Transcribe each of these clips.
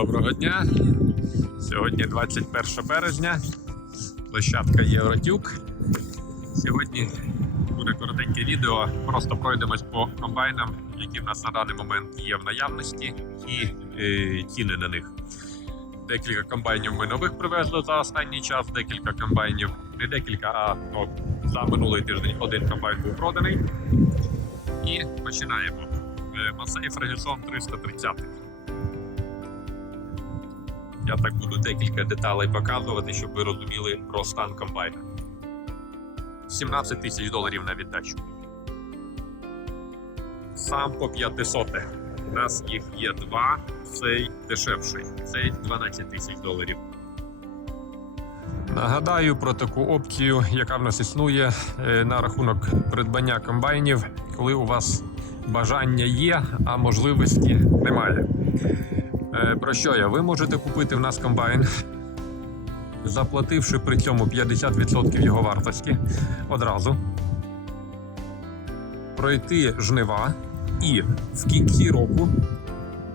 Доброго дня. Сьогодні 21 березня. Площадка Євротюк. Сьогодні буде коротеньке відео. Просто пройдемось по комбайнам, які в нас на даний момент є в наявності, і е, ціни на них. Декілька комбайнів ми нових привезли за останній час, декілька комбайнів, не декілька, а ну, за минулий тиждень один комбайн був проданий. І починаємо. Е, Масей Фергюсон 330. Я так буду декілька деталей показувати, щоб ви розуміли про стан комбайна. 17 тисяч доларів на віддачу. Сам по 500. У нас їх є два. Цей дешевший. Цей 12 тисяч доларів. Нагадаю про таку опцію, яка в нас існує е, на рахунок придбання комбайнів, коли у вас бажання є, а можливості немає. Е, Про що я? Ви можете купити в нас комбайн, заплативши при цьому 50% його вартості одразу, пройти жнива і в кінці року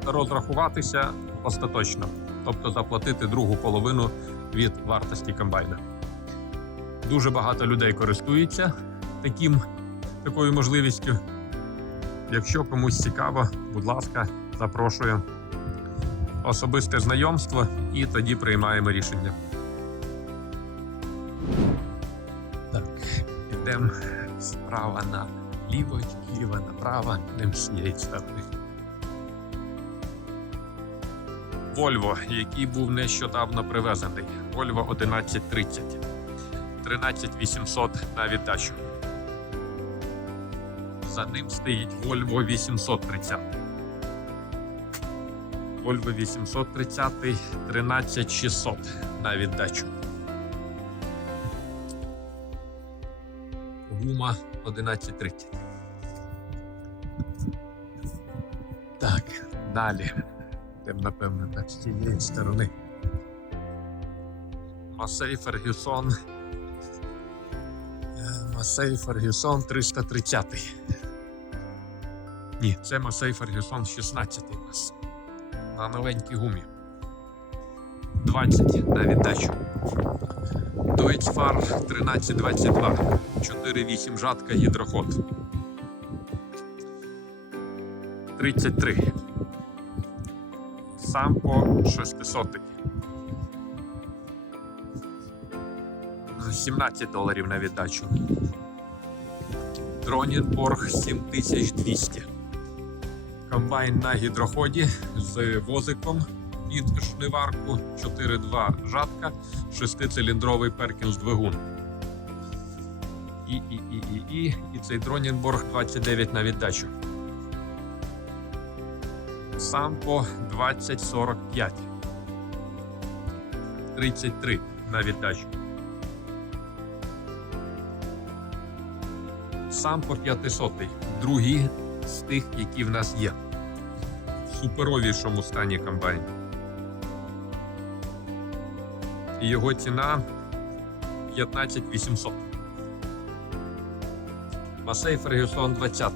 розрахуватися остаточно, тобто заплатити другу половину від вартості комбайна. Дуже багато людей користуються таким, такою можливістю. Якщо комусь цікаво, будь ласка, запрошую особисте знайомство і тоді приймаємо рішення. Так, йдемо справа наліво, ліво направо, йдемо з. Volvo, який був нещодавно привезений. Volvo 1130. 13800 на віддачу. За ним стоїть Volvo 830. Volvo 830 13600 на віддачу. Гума 1130. Так, далі. Йдемо, напевно, так з цієї сторони. Масей Фергюсон. Е, Масей Фергюсон 330. Ні, це Масей Фергюсон 16 у нас на новенькій гумі. 20 на віддачу. Deutz-Fahr 1322. 4,8 жатка гідроход. 33. Сам по 600. 17 доларів на віддачу. Дронінборг 7200 комбайн на гідроході з возиком під шниварку 4.2 жатка, 6-циліндровий Перкінс двигун. І, і, і, і, і, і цей Дронінборг 29 на віддачу. Сам по 2045. 33 на віддачу. Сам по 500. Другий з тих, які в нас є. Суперовішому стані комбайн. І його ціна 15 800. Масей Фергюсон 20.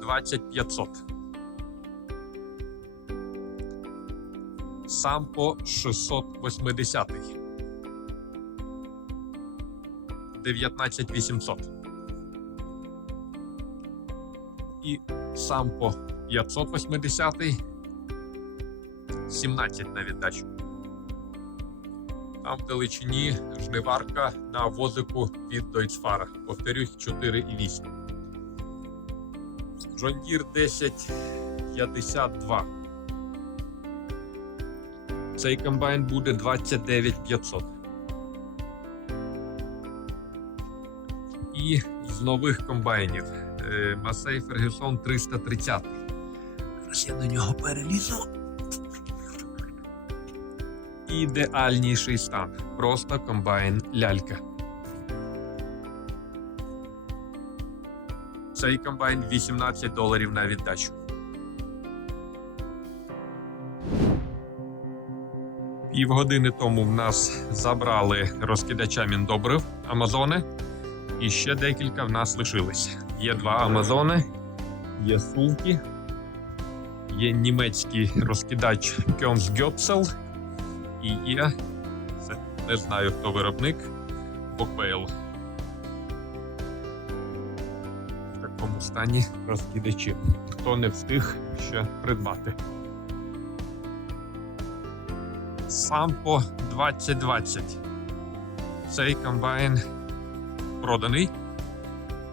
20 500. Сам по 680. 19 800. і сам по 580 17 на віддачу. Там в далечині жниварка на возику від Deutz-Fahr. Повторюсь, 4,8. John Deere 1052. Цей комбайн буде 29 500. І з нових комбайнів Масей Фергюсон 330. Зараз я на нього перелізу. Ідеальніший стан. Просто комбайн лялька. Цей комбайн 18 доларів на віддачу. Півгодини тому в нас забрали розкидача міндобрив Амазони. І ще декілька в нас лишились. Є два Амазони, є сулки, є німецький розкидач Кьонсгьотсел і є, це не знаю хто виробник, Бокбейл. В такому стані розкидачі. Хто не встиг ще придбати. Сампо 2020. Цей комбайн проданий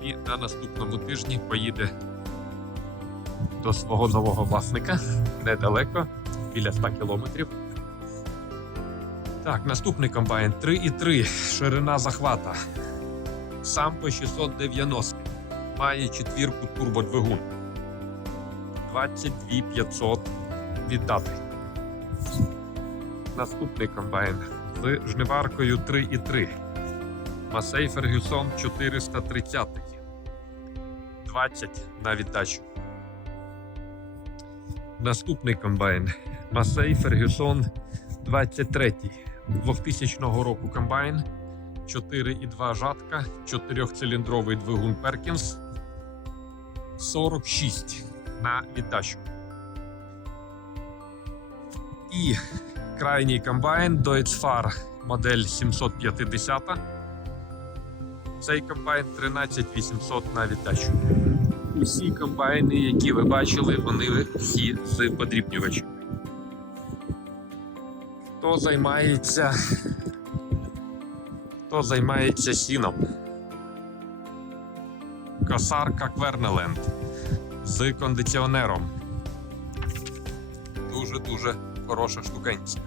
і на наступному тижні поїде до свого нового власника недалеко, біля 100 кілометрів. Так, наступний комбайн 3,3, ширина захвата. Сампо 690. Має четвірку турбодвигун. 22 500 віддати. Наступний комбайн з жниваркою 3,3. Масей Фергюсон 430. 20 на віддачу. Наступний комбайн Масей Фергюсон 23. 2000 року комбайн. 4,2 жатка, 4-циліндровий двигун Перкінс. 46 на віддачу. І крайній комбайн Deutz-Fahr модель 750. Цей комбайн 13800 на віддачу. Усі комбайни, які ви бачили, вони всі з подрібнювачем. Хто займається, хто займається сіном? Косарка Квернеленд з кондиціонером. Дуже-дуже хороша штукенція.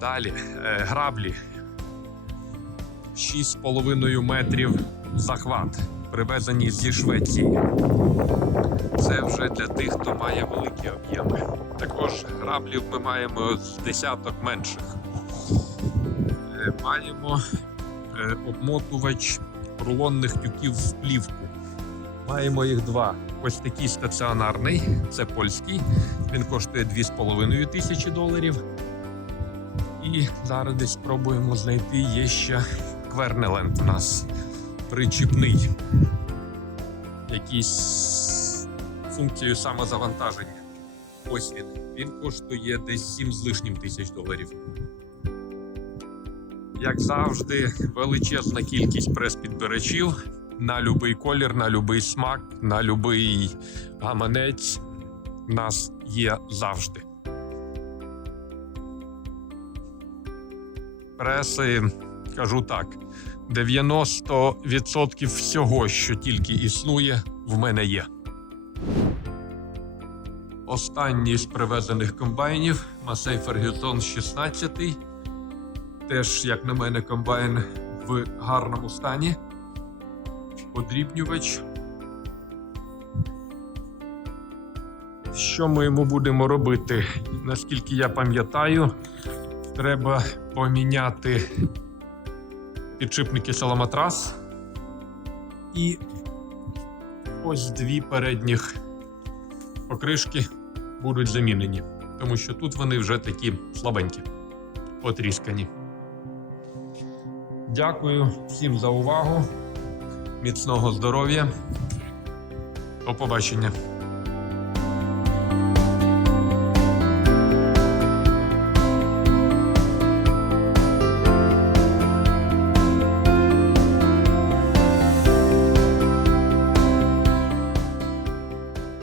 Далі е, граблі 6,5 метрів захват, привезені зі Швеції. Це вже для тих, хто має великі об'єми. Також граблів ми маємо з десяток менших. Е, Маємо е, обмотувач рулонних тюків в плівку. Маємо їх два. Ось такий стаціонарний, це польський. Він коштує 2,5 тисячі доларів. І зараз десь спробуємо знайти. Є ще Квернеленд у нас причіпний. Якийсь з функцією самозавантаження. Ось він. Він коштує десь 7 з лишнім тисяч доларів. Як завжди, величезна кількість прес-підбирачів на будь-який колір, на будь-який смак, на будь-який гаманець. У нас є завжди. Преси, кажу так, 90% всього, що тільки існує, в мене є. Останній з привезених комбайнів Масей Фергюсон 16. Теж, як на мене, комбайн в гарному стані. Подрібнювач. Що ми йому будемо робити? Наскільки я пам'ятаю, треба поміняти підшипники саламатрас і ось дві передніх покришки будуть замінені, тому що тут вони вже такі слабенькі, потріскані. Дякую всім за увагу. Міцного здоров'я. До побачення.